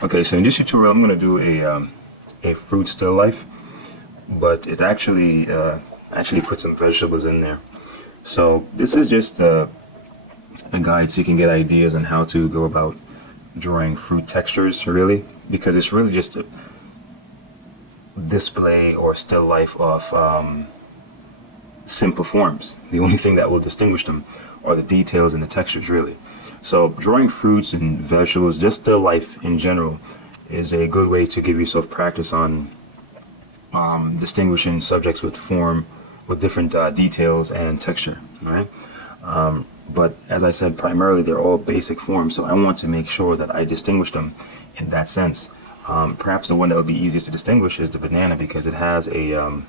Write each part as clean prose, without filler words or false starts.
Okay, so in this tutorial I'm going to do a fruit still life, but it actually put some vegetables in there. So this is just a guide so you can get ideas on how to go about drawing fruit textures, really, because it's really just a display or still life of simple forms. The only thing that will distinguish them are the details and the textures, really. So drawing fruits and vegetables, just still life in general, is a good way to give yourself practice on distinguishing subjects with form, with different details and texture, right? But as I said, primarily they're all basic forms, so I want to make sure that I distinguish them in that sense. Perhaps the one that would be easiest to distinguish is the banana, because it has a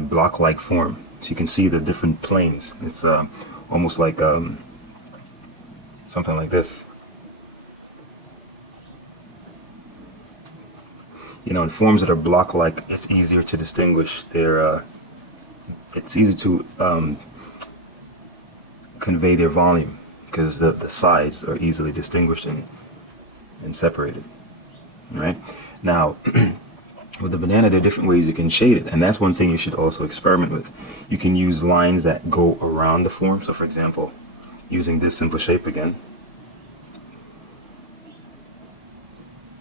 block-like form. So you can see the different planes. It's almost like something like this. You know, in forms that are block-like, it's easier to distinguish. It's easy to convey their volume because the sides are easily distinguished and separated. Right? Now, with the banana, there are different ways you can shade it, and that's one thing you should also experiment with. You can use lines that go around the form. So, for example, using this simple shape again,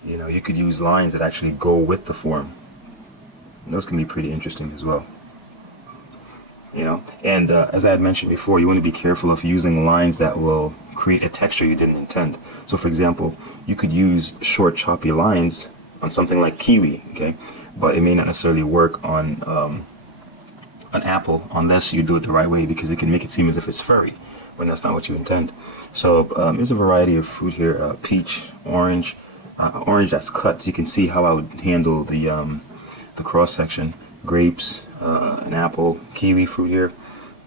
you know, you could use lines that actually go with the form. And those can be pretty interesting as well. You know, and as I had mentioned before, you want to be careful of using lines that will create a texture you didn't intend. So, for example, you could use short, choppy lines on something like kiwi, okay, but it may not necessarily work on an apple unless you do it the right way, because it can make it seem as if it's furry when that's not what you intend. So there's a variety of fruit here: peach, orange, orange that's cut. So you can see how I would handle the cross section. Grapes, an apple, kiwi fruit here,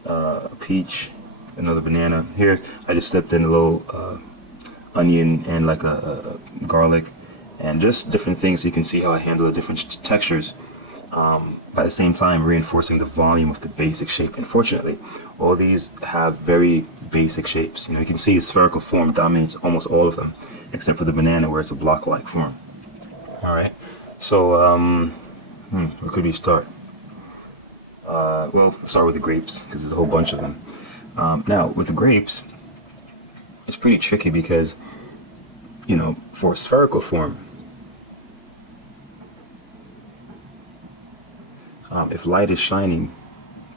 a peach, another banana. Here I just slipped in a little onion and like a garlic, and just different things so you can see how I handle the different textures, by the same time reinforcing the volume of the basic shape. Unfortunately, all these have very basic shapes. You know, you can see a spherical form dominates almost all of them, except for the banana where it's a block-like form. Alright, so where could we start? Well, start with the grapes, because there's a whole bunch of them. Now, with the grapes, it's pretty tricky because, you know, for a spherical form, if light is shining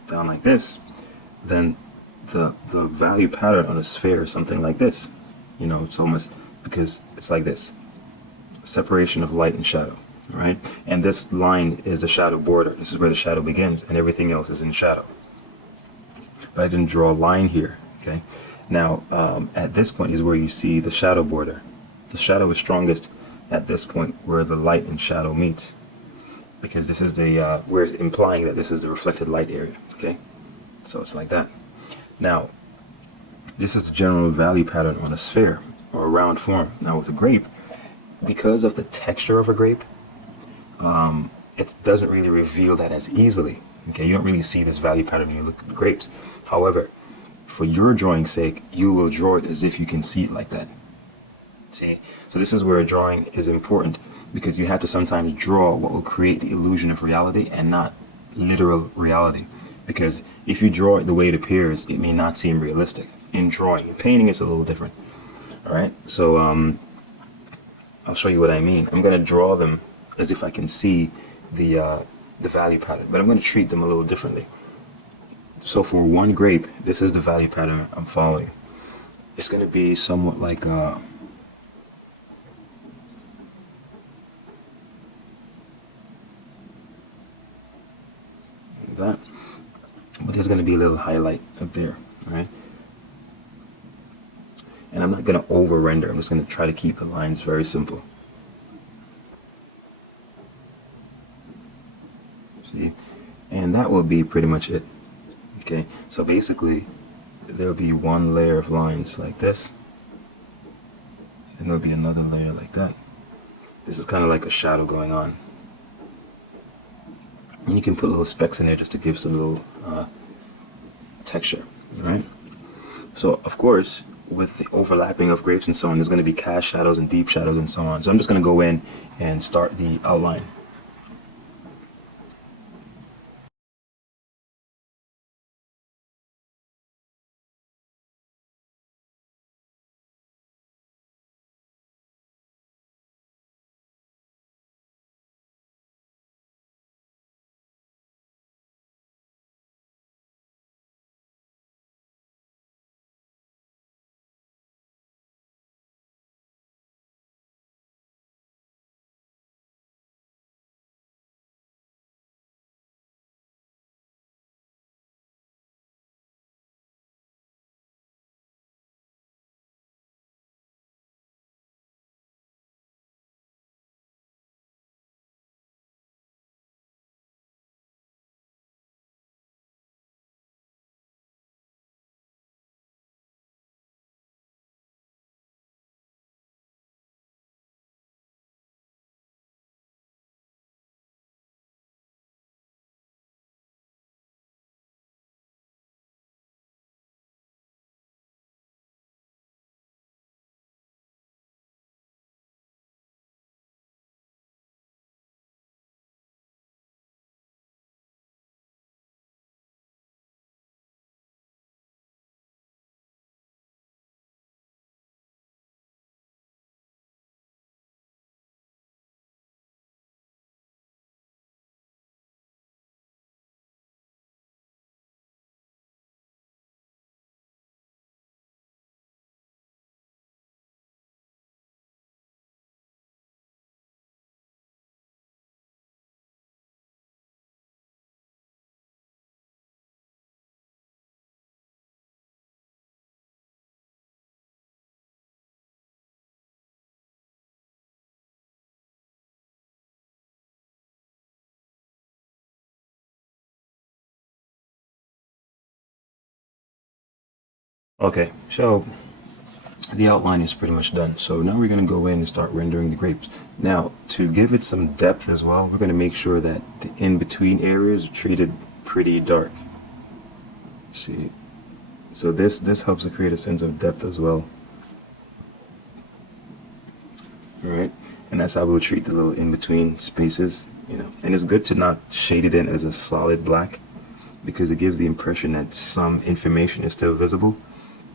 down like this, then the value pattern on a sphere is something like this. You know, it's almost, because it's like this, separation of light and shadow, right? And this line is the shadow border. This is where the shadow begins, and everything else is in shadow. But I didn't draw a line here, okay? Now, at this point is where you see the shadow border. The shadow is strongest at this point where the light and shadow meet, because this is the we're implying that this is the reflected light area, okay? So it's like that. Now, this is the general value pattern on a sphere or a round form. Now with a grape, because of the texture of a grape, it doesn't really reveal that as easily, okay? You don't really see this value pattern when you look at the grapes. However, for your drawing's sake, you will draw it as if you can see it like that. See? So this is where a drawing is important, because you have to sometimes draw what will create the illusion of reality and not literal reality. Because if you draw it the way it appears, it may not seem realistic. In drawing, in painting, it's a little different. Alright, so I'll show you what I mean. I'm going to draw them as if I can see the value pattern, but I'm going to treat them a little differently. So for one grape, this is the value pattern I'm following. It's going to be somewhat like that, but there's going to be a little highlight up there, alright? And I'm not going to over render. I'm just going to try to keep the lines very simple. See? And that will be pretty much it. Okay, so basically there'll be one layer of lines like this, and there'll be another layer like that. This is kind of like a shadow going on. And you can put little specks in there just to give some little texture, right? So of course, with the overlapping of grapes and so on, there's going to be cast shadows and deep shadows and so on. So I'm just going to go in and start the outline. Okay, so the outline is pretty much done. So now we're going to go in and start rendering the grapes. Now, to give it some depth as well, we're going to make sure that the in-between areas are treated pretty dark. See, so this helps to create a sense of depth as well. All right, and that's how we'll treat the little in-between spaces. You know, and it's good to not shade it in as a solid black, because it gives the impression that some information is still visible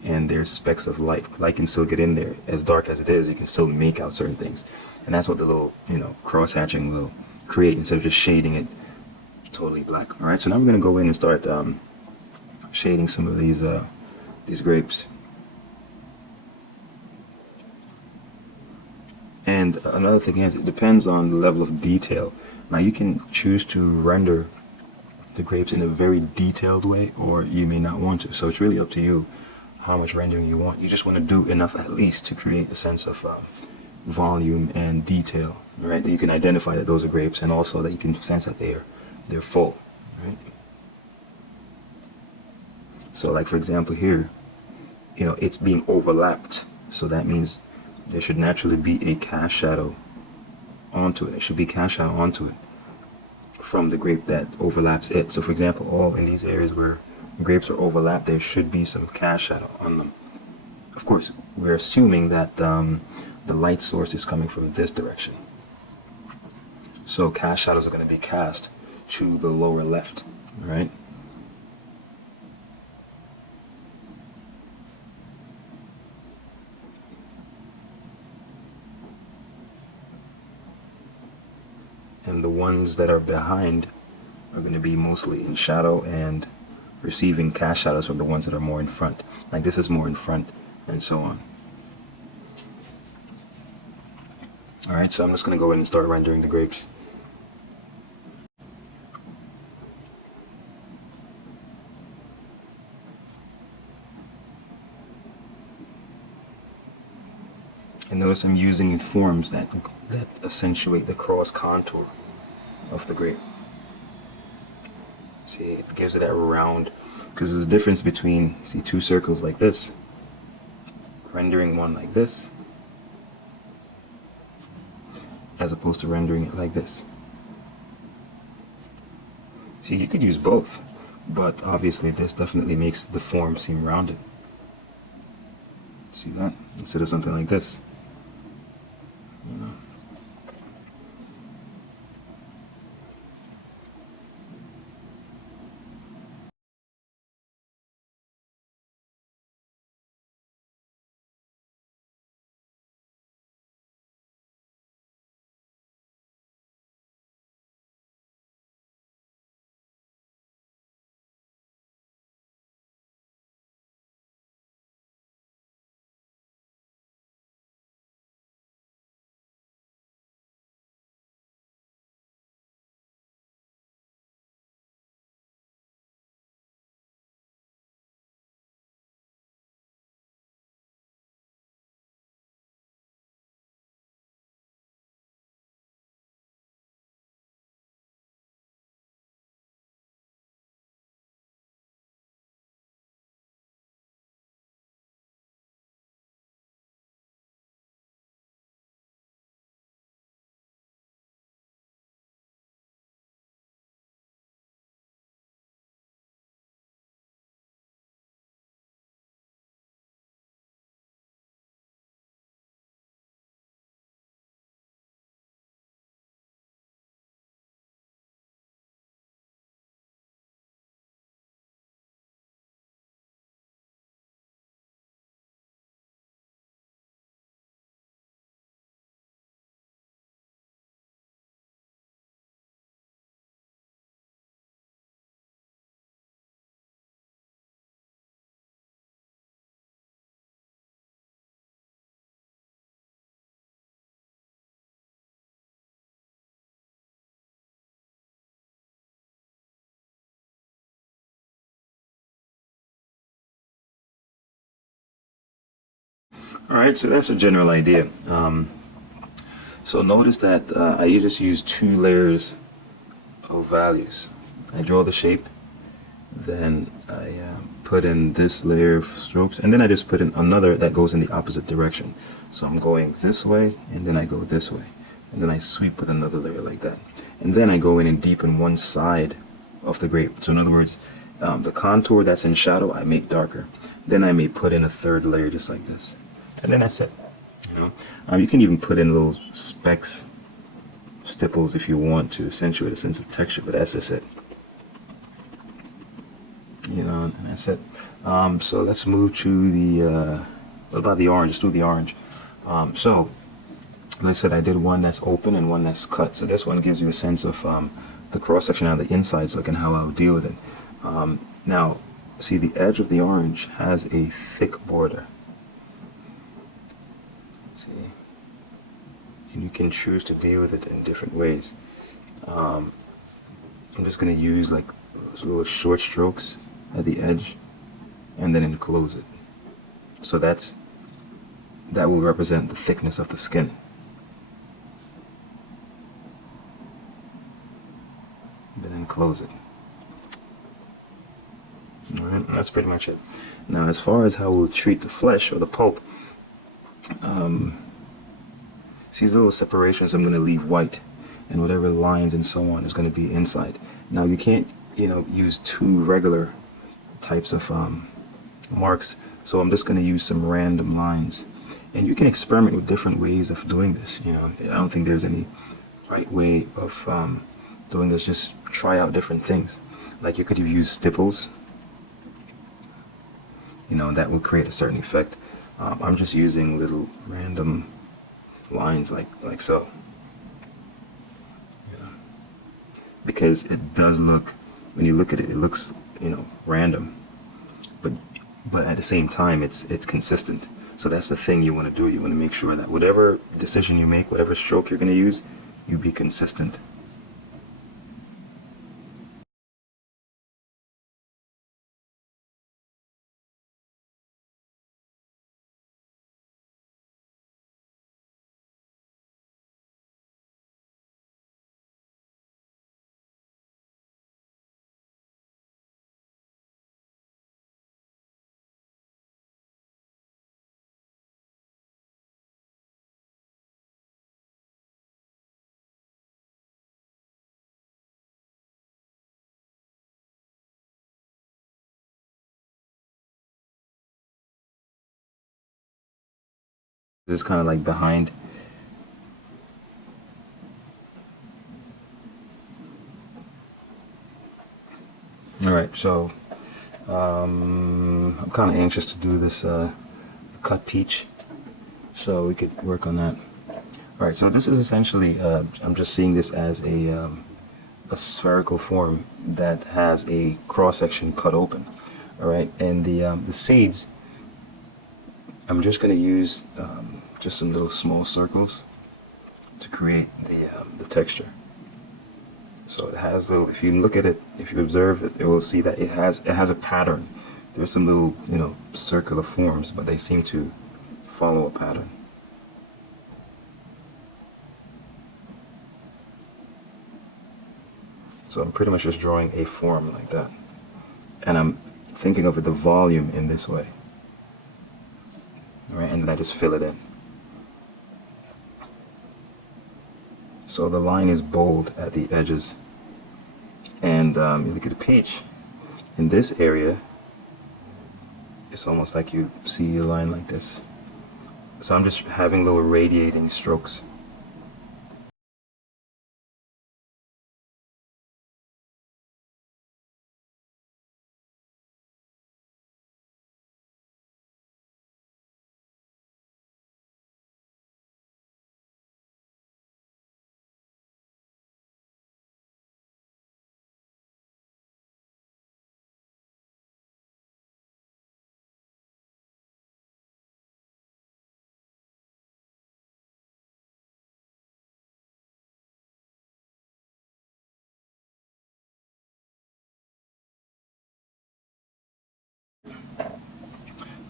and there's specks of light. Light can still get in there. As dark as it is, you can still make out certain things. And that's what the little, cross hatching will create instead of just shading it totally black. All right, so now we're going to go in and start shading some of these grapes. And another thing is, it depends on the level of detail. Now you can choose to render the grapes in a very detailed way, or you may not want to. So it's really up to you how much rendering you want. You just want to do enough at least to create a sense of volume and detail, right? That you can identify that those are grapes, and also that you can sense that they're full, right? So like for example here, it's being overlapped, so that means there should naturally be a cast shadow onto it. It should be cast shadow onto it from the grape that overlaps it. So for example, all in these areas where grapes are overlapped, there should be some cast shadow on them. Of course, we're assuming that the light source is coming from this direction. So cast shadows are going to be cast to the lower left, right? And the ones that are behind are going to be mostly in shadow and receiving cast shadows from the ones that are more in front. Like this is more in front, and so on. Alright, so I'm just going to go in and start rendering the grapes. And notice I'm using forms that accentuate the cross contour of the grape. See, it gives it that round, because there's a difference between, see, two circles like this, rendering one like this, as opposed to rendering it like this. See, you could use both, but obviously this definitely makes the form seem rounded. See that? Instead of something like this. You know. All right, so that's a general idea. So notice that I just use 2 layers of values. I draw the shape, then I put in this layer of strokes, and then I just put in another that goes in the opposite direction. So I'm going this way, and then I go this way, and then I sweep with another layer like that. And then I go in and deepen one side of the grape. So in other words, the contour that's in shadow, I make darker. Then I may put in a 3rd layer just like this. And then that's it. You know, you can even put in little specks, stipples if you want to accentuate a sense of texture, but that's just it. You know, and that's it. So let's move to the, what about the orange? Let's do the orange. So, like I said, I did one that's open and one that's cut. So this one gives you a sense of the cross-section, how the inside's looking, how I would deal with it. Now, see, the edge of the orange has a thick border. See? And you can choose to deal with it in different ways. I'm just going to use like those little short strokes at the edge and then enclose it. So that will represent the thickness of the skin. Then enclose it. Alright, that's pretty much it. Now as far as how we'll treat the flesh or the pulp, see these little separations I'm going to leave white, and whatever lines and so on is going to be inside. Now you can't, you know, use 2 regular types of marks, so I'm just going to use some random lines. And you can experiment with different ways of doing this. You know, I don't think there's any right way of doing this. Just try out different things. Like you could use stipples. You know, that will create a certain effect. I'm just using little random lines like so. You know, because it does look, when you look at it, it looks, you know, random. But at the same time, it's consistent. So that's the thing you want to do. You want to make sure that whatever decision you make, whatever stroke you're going to use, you be consistent. This is kind of like behind. Alright, so I'm kind of anxious to do this cut peach, so we could work on that. Alright, so this is essentially, I'm just seeing this as a spherical form that has a cross-section cut open. Alright, and the seeds, I'm just going to use just some little small circles to create the texture. So it has little, if you look at it, if you observe it, it will see that it has a pattern. There's some little, you know, circular forms, but they seem to follow a pattern. So I'm pretty much just drawing a form like that. And I'm thinking of the volume in this way. All right, and then I just fill it in. So the line is bold at the edges. And you look at the peach, in this area, it's almost like you see a line like this. So I'm just having little radiating strokes.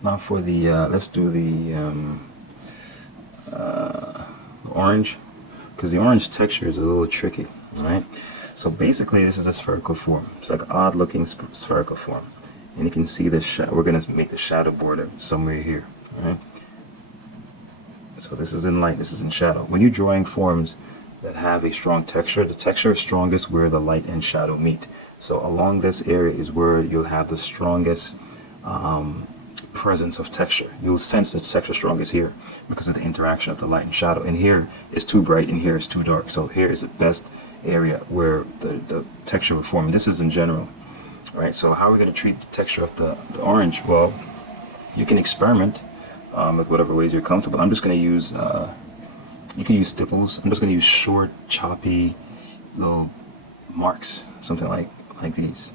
Now for the, let's do the orange, because the orange texture is a little tricky, right? So basically this is a spherical form. It's like an odd looking spherical form. And you can see this, we're going to make the shadow border somewhere here, right? So this is in light, this is in shadow. When you're drawing forms that have a strong texture, the texture is strongest where the light and shadow meet. So along this area is where you'll have the strongest presence of texture. You'll sense the texture strongest here because of the interaction of the light and shadow. And here is too bright and here is too dark. So here is the best area where the texture will form. This is in general. Right, so how are we going to treat the texture of the orange? Well, you can experiment with whatever ways you're comfortable. I'm just going to use, you can use stipples. I'm just going to use short, choppy little marks, something like these.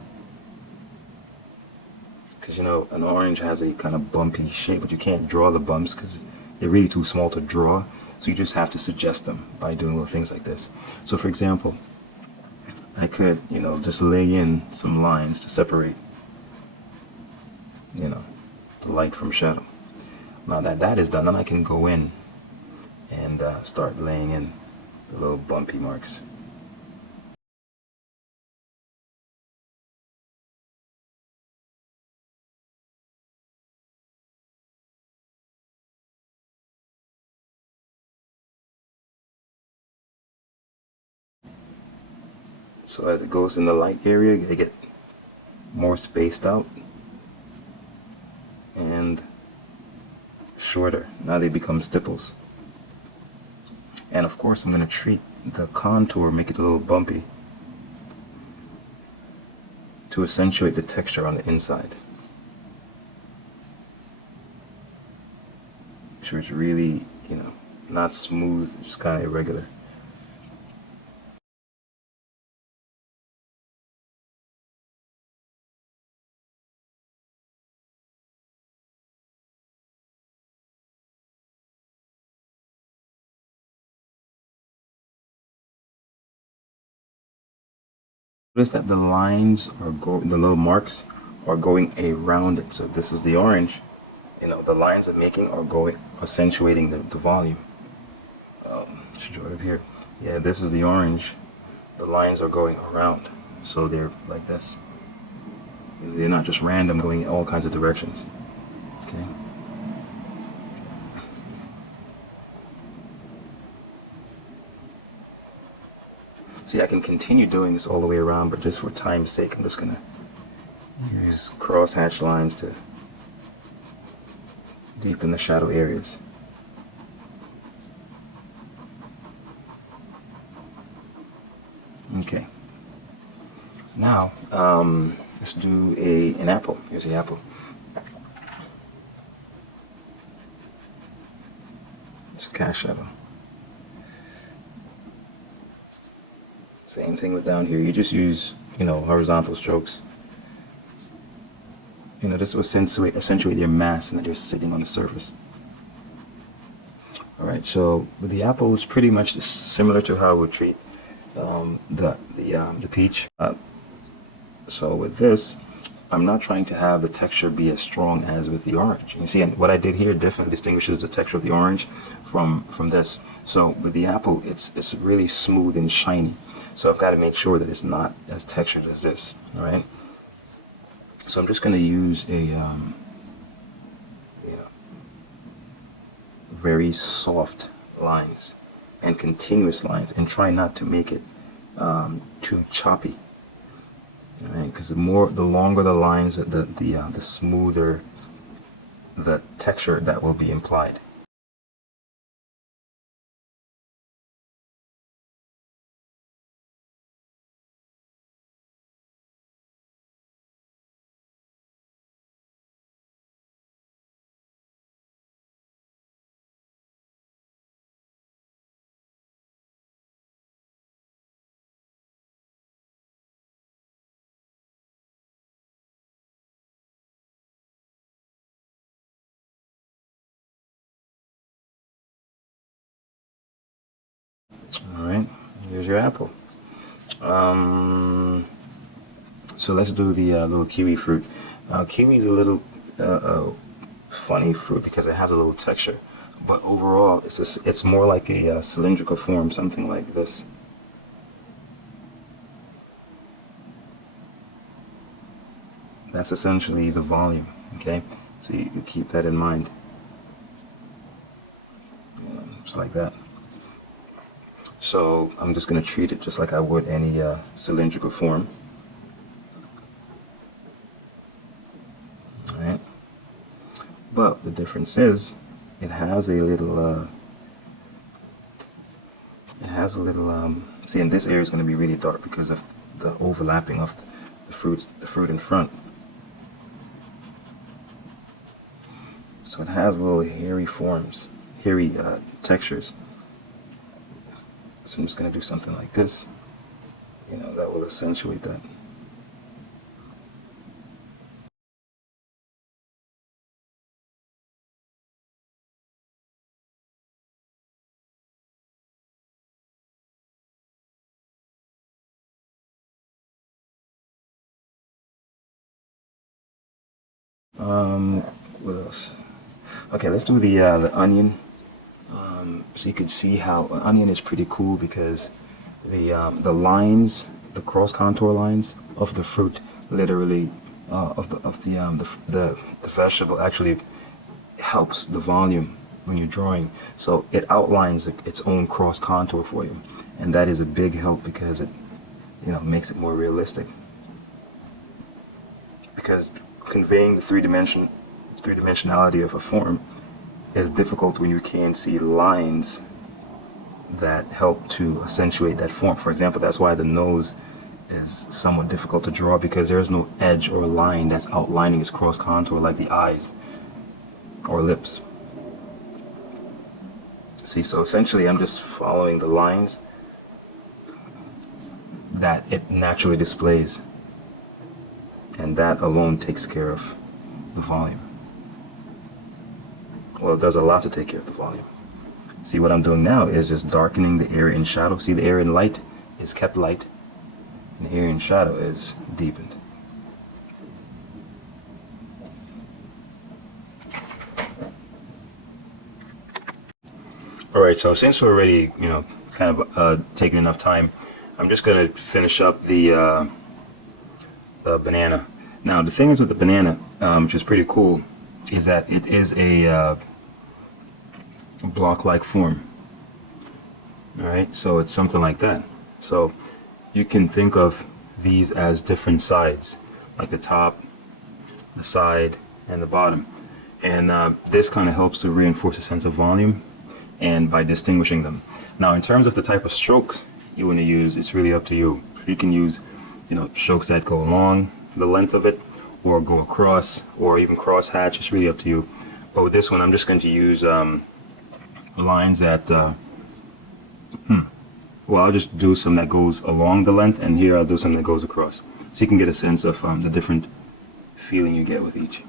Because, you know, an orange has a kind of bumpy shape, but you can't draw the bumps because they're really too small to draw. So you just have to suggest them by doing little things like this. So for example, I could, you know, just lay in some lines to separate, you know, the light from shadow. Now that that is done, then I can go in and start laying in the little bumpy marks. So as it goes in the light area, they get more spaced out and shorter. Now they become stipples. And of course I'm going to treat the contour, make it a little bumpy to accentuate the texture on the inside. Make sure it's really, you know, not smooth, just kind of irregular. Notice that the lines are the little marks are going around it. So this is the orange. You know, the lines I'm making are going accentuating the volume. Should draw it up here. Yeah, this is the orange. The lines are going around, so they're like this. They're not just random, going in all kinds of directions. Okay. See, I can continue doing this all the way around, but just for time's sake, I'm just gonna use crosshatch lines to deepen the shadow areas. Okay. Now, let's do an apple. Here's the apple. It's a cast shadow. Same thing with down here. You just use, horizontal strokes. This will accentuate your mass and that you're sitting on the surface. All right. So with the apple, it's pretty much similar to how we treat the peach. So with this, I'm not trying to have the texture be as strong as with the orange. You see, and what I did here definitely distinguishes the texture of the orange from this. So with the apple, it's really smooth and shiny. So I've got to make sure that it's not as textured as this. All right. So I'm just going to use a very soft lines and continuous lines, and try not to make it too choppy. Because the longer the lines, the smoother the texture that will be implied. All right, here's your apple. So let's do the little kiwi fruit. Kiwi is a little funny fruit because it has a little texture, but overall it's more like a cylindrical form, something like this. That's essentially the volume. Okay, so you keep that in mind. Just like that. So I'm just going to treat it just like I would any cylindrical form. All right. But the difference is, it has a little. See, in this area is going to be really dark because of the overlapping of the fruit in front. So it has little hairy forms, hairy textures. So I'm just going to do something like this, that will accentuate that. What else? Okay, let's do the onion. So you can see how an onion is pretty cool because the lines, the cross contour lines of the fruit, literally of the vegetable actually helps the volume when you're drawing. So it outlines its own cross contour for you, and that is a big help because it makes it more realistic. Because conveying the three-dimensionality of a form is difficult when you can't see lines that help to accentuate that form. For example, that's why the nose is somewhat difficult to draw, because there's no edge or line that's outlining its cross contour like the eyes or lips. See, so essentially I'm just following the lines that it naturally displays, and that alone takes care of the volume. Well, it does a lot to take care of the volume. See, what I'm doing now is just darkening the area in shadow. See, the area in light is kept light, and the area in shadow is deepened. All right, so since we're already, kind of taking enough time, I'm just going to finish up the banana. Now, the thing is with the banana, which is pretty cool, is that it is a block-like form. All right, so it's something like that. So you can think of these as different sides, like the top, the side, and the bottom. And this kind of helps to reinforce a sense of volume, and by distinguishing them. Now, in terms of the type of strokes you want to use, it's really up to you. You can use, you know, strokes that go along the length of it, or go across, or even cross hatch. It's really up to you. But with this one, I'm just going to use lines that, well, I'll just do some that goes along the length, and here I'll do some that goes across. So you can get a sense of the different feeling you get with each.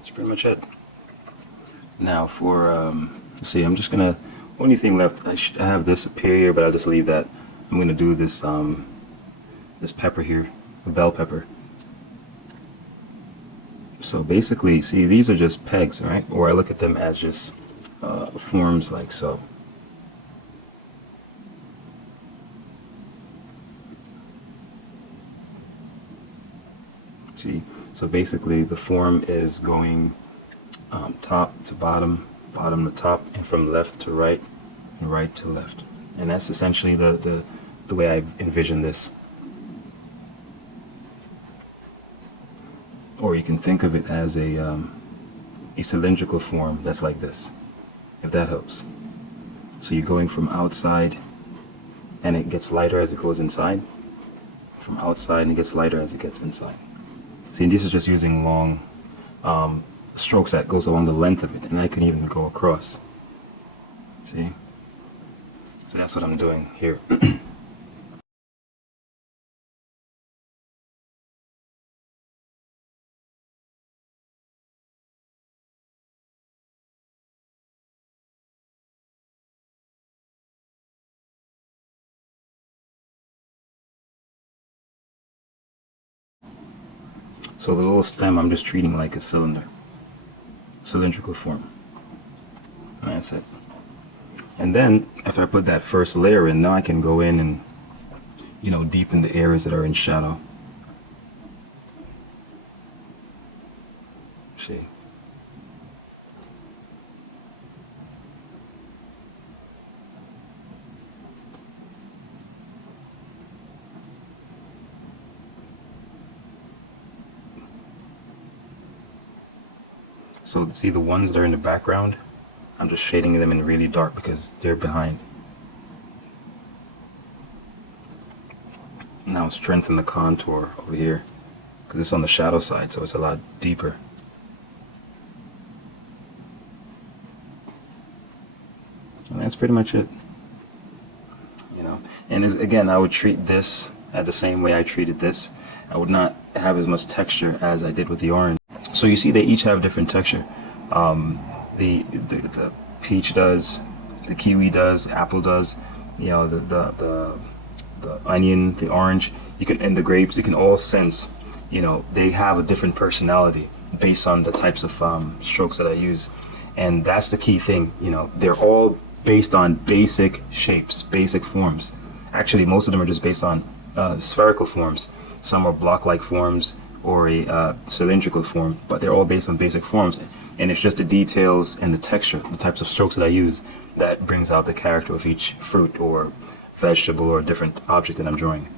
That's pretty much it. Now for, let's see, I'm just gonna, only thing left, I have this appear here, but I'll just leave that. I'm gonna do this, this pepper here, a bell pepper. So basically, see, these are just pegs, right? Or I look at them as just forms like so. See, so basically the form is going top to bottom, bottom to top, and from left to right, and right to left. And that's essentially the way I envision this. Or you can think of it as a cylindrical form that's like this, if that helps. So you're going from outside, and it gets lighter as it goes inside. From outside, and it gets lighter as it gets inside. See, and this is just using long strokes that goes along the length of it, and I can even go across. See? So that's what I'm doing here. So the little stem I'm just treating like a cylinder. Cylindrical form. And that's it. And then, after I put that first layer in, now I can go in and, you know, deepen the areas that are in shadow. See? So see the ones that are in the background? I'm just shading them in really dark because they're behind. Now strengthen the contour over here because it's on the shadow side, so it's a lot deeper. And that's pretty much it. You know, and again, I would treat this the same way I treated this. I would not have as much texture as I did with the orange. So you see they each have different texture. The peach does, the kiwi does, the apple does, you know, the onion, the orange, you can, and the grapes, you can all sense, you know, they have a different personality based on the types of strokes that I use. And that's the key thing, you know, they're all based on basic shapes, basic forms. Actually, most of them are just based on spherical forms. Some are block-like forms, or a cylindrical form, but they're all based on basic forms. And it's just the details and the texture, the types of strokes that I use, that brings out the character of each fruit or vegetable or different object that I'm drawing.